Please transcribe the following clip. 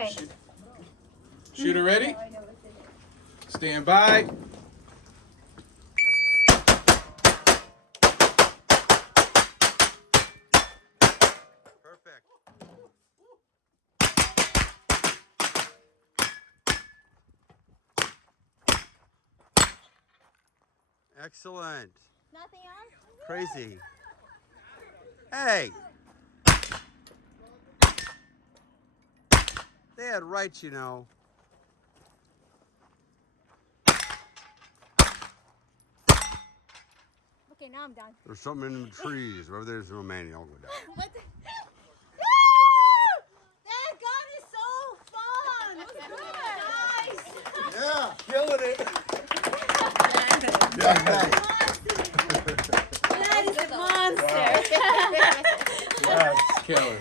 Okay. Shooter ready? Stand by. Perfect. Excellent. Nothing else? Crazy. Hey. They had rights, you know. Okay, now I'm done. There's something in the trees. Wherever there's no man, I'll go down. What the? That gun is so fun! It was good! Nice! Yeah, killing it. That is a monster! Wow. That's killer.